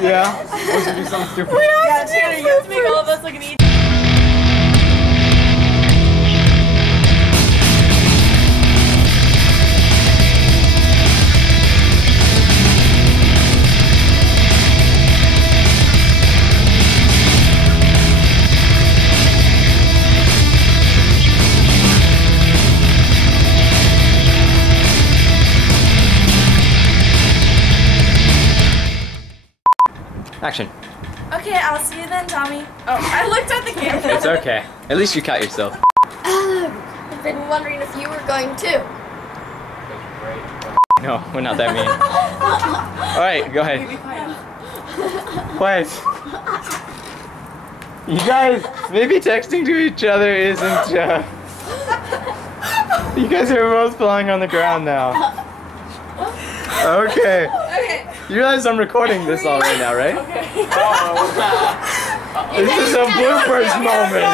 Yeah. Let's do something stupid. We have to do you have to make all of us look at each. Action. Okay, I'll see you then, Tommy. Oh, I looked at the camera. It's okay. At least you caught yourself. I've been wondering if you were going too. No, we're not that mean. Alright, go ahead. Quiet. You guys, maybe texting to each other isn't, you guys are both falling on the ground now. Okay. Okay. You realize I'm recording this all right now, right? Okay. This is a bloopers moment.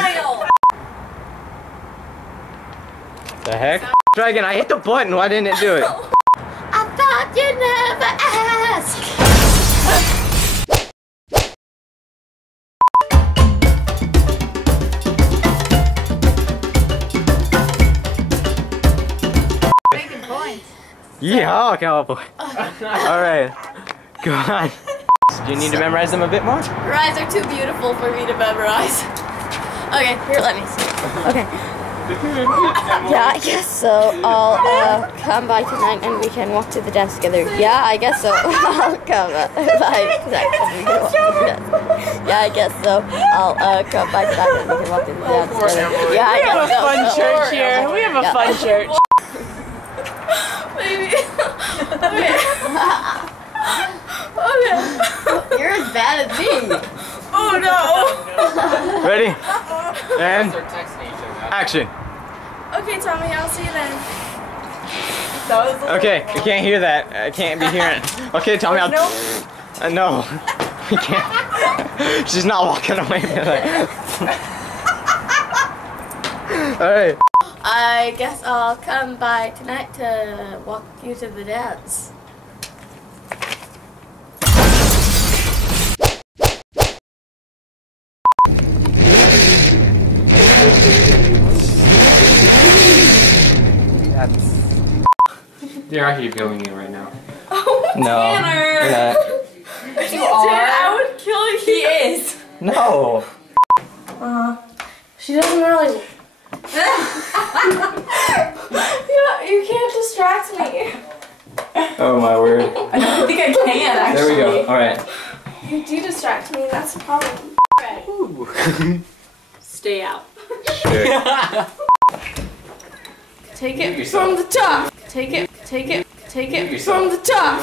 The heck? Try again. I hit the button. Why didn't it do it? I thought you'd never ask. Making points. Yeehaw, cowboy. Alright. Go on. Do you need to memorize them a bit more? Your eyes are too beautiful for me to memorize. Okay, here, let me see. Okay. Yeah, I guess so. I'll come by tonight and we can walk to the dance together. Yeah, I guess so. I'll come by tonight and we can walk to the dance. Yeah, I guess so. I'll come by tonight and we can walk to the dance together. Yeah, I guess so. We have a fun church here. We have a fun church. Maybe. Okay. You're as bad as me. Oh no. Ready? And action. Okay, Tommy, I'll see you then. Okay, I can't hear that. I can't be hearing it. Okay, Tommy, I'll... no. We can't. She's not walking away. Alright. I guess I'll come by tonight to walk you to the dance. They're out here filming you right now. Oh, No. Tanner. You are? I would kill you. He is. No. She doesn't really. You can't distract me. Oh my word. I don't think I can actually. There we go. Alright. You do distract me, that's the problem. Stay out. Take it from the top. Take it from the top.